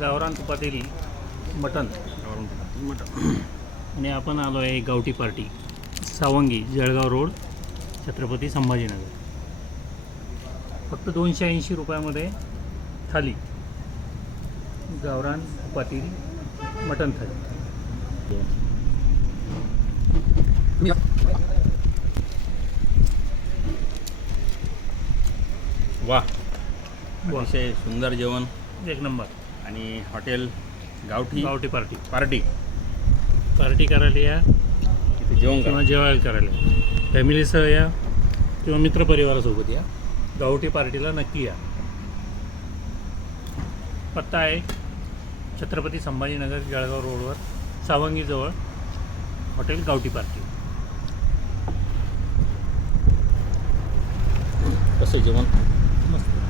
गावरान तुपातील मटण. आणि आपण आलो आहे गावठी पार्टी सावंगी जळगाव रोड छत्रपती संभाजीनगर. फक्त 280 रुपयामध्ये थाली गावरान तुपातील मटण थाली. वाह, अतिशय सुंदर जेवण. एक नंबर. आणि हॉटेल गावठी गावठी पार्टी पार्टी करायला या इथे जेवण किंवा करा. जेवायला करायला फॅमिलीसह या किंवा मित्रपरिवारासोबत या. गावठी पार्टीला नक्की या. पत्ता आहे छत्रपती संभाजीनगर जळगाव रोडवर सावंगीजवळ हॉटेल गावठी पार्टी. कसं जेवण मस्त.